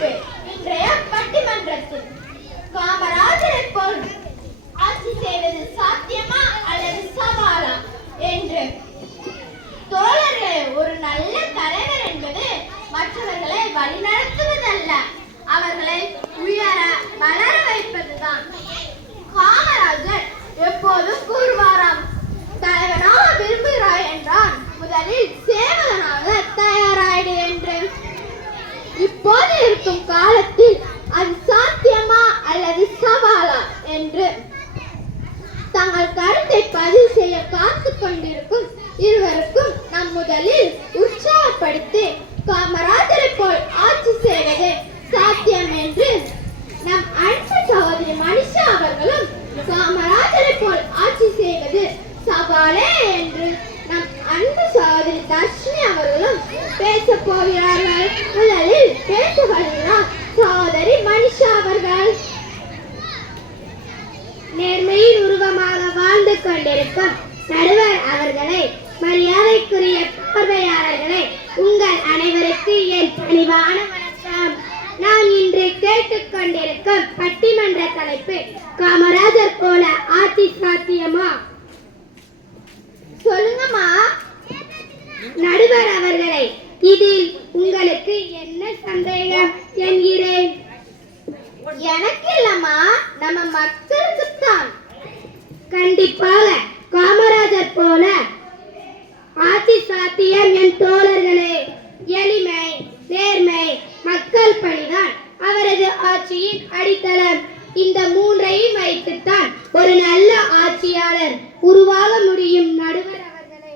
தலைப்பு இன்றைய பட்டிமன்றத்தில் காமராஜரை போல் ஆட்சி செய்வது சாத்தியமா அல்லது சவாலா என்று. தோழர்களே, ஒரு நல்ல தலைவர் என்பது மற்றவர்களை வழிநடத்துவதல்ல, அவர்களை உயர வளர வைப்பதுதான். காமராஜர் எப்போதும் கூறுவாராம், தலைவனாக விரும்புகிறாய் என்றால் முதலில் சேவகனாக தயாராயிடு என்று. இப்போது இருக்கும் காலத்தில் அது சாத்தியமா அல்லது சவாலா என்று தங்கள் கருத்தை பதிவு செய்ய காத்து கொண்டிருக்கும் இருவருக்கும் நம் முதலில் உற்சாகப்படுத்தி காமராஜரை போல் ஆட்சி செய்வது சாத்தியம் என்று நம் அன்பு சகோதரி மனிஷா அவர்களும் காமராஜரை போல் ஆட்சி செய்வது சவாலே என்று நம் அன்பு சகோதரி தர்ஷினி அவர்களும் பேச போகிறார்கள். முதலில் பேச வருகிறார் சகோதரி மனிஷா அவர்கள். நேர்மையின் உருவமாக வாழ்ந்து கொண்டிருக்கும் நடுவர் அவர்களை, மரியாதைக்குரிய பார்வையாளர்களை, உங்கள் அனைவருக்கு என் பணிவான வணக்கம். நான் இன்று கேட்டுக்கொண்டிருக்கும் பட்டிமன்ற தலைப்பு காமராஜர் போல ஆட்சி சாத்தியமா? சொல்லுங்கம்மா நடுவர் அவர்களை, இதில் உங்களுக்கு என்ன சந்தேகம் என்கிறேன். எனக்கு இல்லம்மா, நம்ம மக்களுக்குத்தான். கண்டிப்பாக காமராஜர் போல ஆட்சி சாத்தியம் என் தோழர்களே. எளிமை, நேர்மை, மக்கள் பணிதான் அவரது ஆட்சியின் அடித்தளம். இந்த மூன்றையும் வைத்துத்தான் ஒரு நல்ல ஆட்சியாளர் உருவாக முடியும். நடுவர் அவர்களே,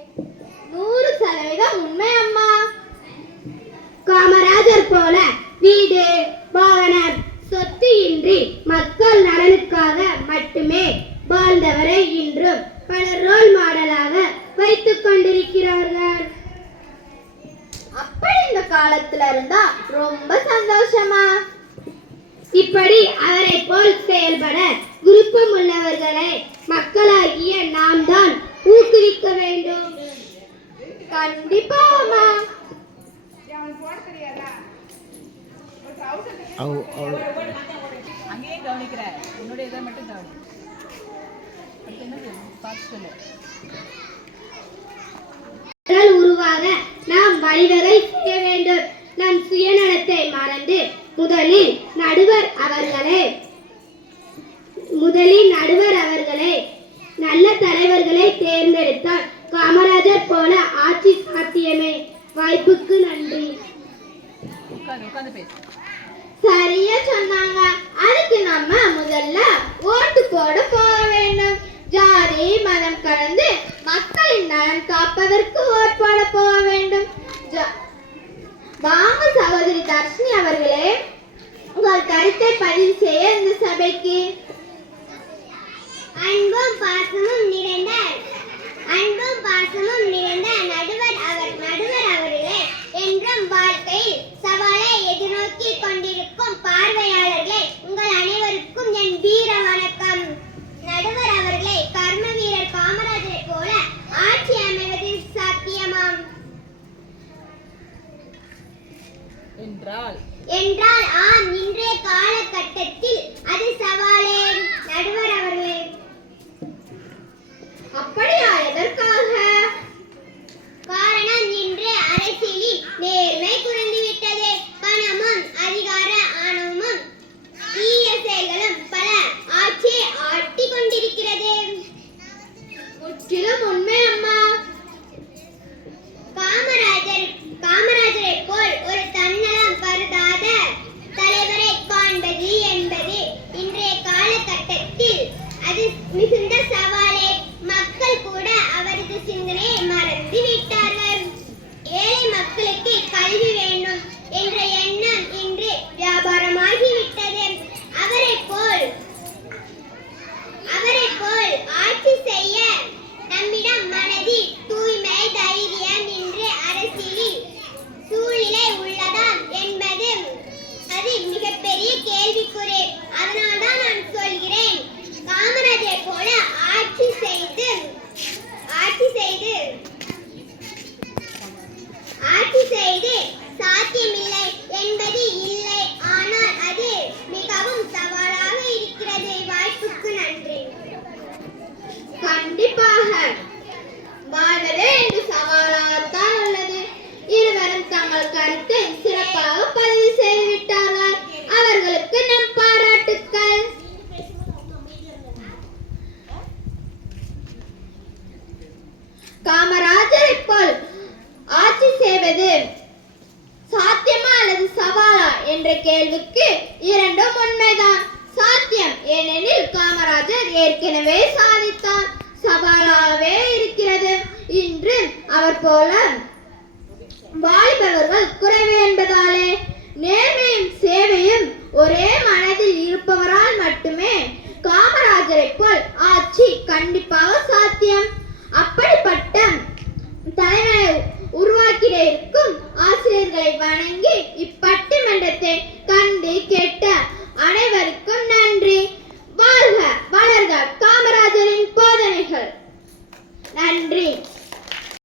100% உண்மை அம்மா. காமராஜர் போல வீடு, வாகனம், சொத்து இன்றி மக்கள் நலனுக்காக மட்டுமே வாழ்ந்தவரை இன்றும் பலர் ரோல் மாடலாக வைத்துக் கொண்டிருக்கிறார்கள். அப்படி இந்த காலத்துல இருந்தா ரொம்ப சந்தோஷமா. இப்படி அவரை போல் செயல்பட விருப்பம் உள்ளவர்களை மக்களாகிய நாம் தான் ஊக்குவிக்க வேண்டும். கண்டிப்பா அம்மா. அங்கேயே கவனிக்கிற என்னுடைய இதை மட்டும் கவனி. உருவாக நாம் வழிவகை செய்ய வேண்டும். நம் சுயநலத்தை மறந்து முதலில் நடுவர் அவர்களே நல்ல தலைவர்களை தேர்ந்தெடுத்தால் காமராஜர் போல ஆட்சி சாத்தியமே. வாய்ப்புக்கு நன்றி. சரியா சொன்னாங்க. அதுக்கு நம்ம முதல்ல ஓட்டு போட போக வேண்டும். ஜாதி மதம் கடந்து மக்களின் நலன் காப்பதற்கு ஓட்டு போட போக வேண்டும். வாங்க சகோதரி தர்ஷினி அவர்களே, உங்கள் கருத்தை பதிவு செய்ய இந்த சபைக்கு. அன்பும் பாசமும் நிறைந்த நடுவர் அவர்களே, என்றும் வாழ்க்கையில் சவாலை எதிர்நோக்கி கொண்டிருக்கும் பார்வையாளர்களே, உங்கள் அனைவருக்கும் என் வீர வணக்கம். நடுவர் அவர்களே, கர்ம வீரர் காமராஜரை போல ஆட்சி அமைவது சாத்தியமாம் என்றால் ஆம், இன்றைய காலகட்டத்தில் அது சவாலே. நடுவர் அவர்களே, அப்படியா? எதற்காக? காரணம், இன்று அரசியலில் நேர்மை குறைந்துவிட்டது. பணமும் அதிகார ஆணவமும் தீய செயல்களும் பல ஆட்சியை ஆட்டி கொண்டிருக்கிறது. முற்றிலும் உண்மை அம்மா. காமராஜரை போல் ஒரு தன்னலம் கருதாத தலைவரை காண்பது என்பது இன்றைய காலகட்டத்தில் அது மிகுந்த சவாலே. மக்கள் கூட என்ற கேள்விக்கு இரண்டும் உண்மைதான். சாத்தியம், ஏனெனில் காமராஜர் ஏற்கனவே சாதித்தார். சவாலாகவே இருக்கிறது. இன்று அவர் போல வாலிபவர்கள் குறைவு என்பதாலே நேர்மையும் சேவையும் ஒரே மனதில் இருப்பவரால் மட்டுமே காமராஜரை போல் ஆட்சி கண்டிப்பாக சாத்தியம். அப்படிப்பட்ட தலைவரை உருவாக்கிட இருக்கும் ஆசிரியர்களை வணங்கி இப்பட்டிமன்றத்தை கண்டு கேட்ட அனைவருக்கும் நன்றி. வாழ்க வளர்க காமராஜரின் போதனைகள். நன்றி.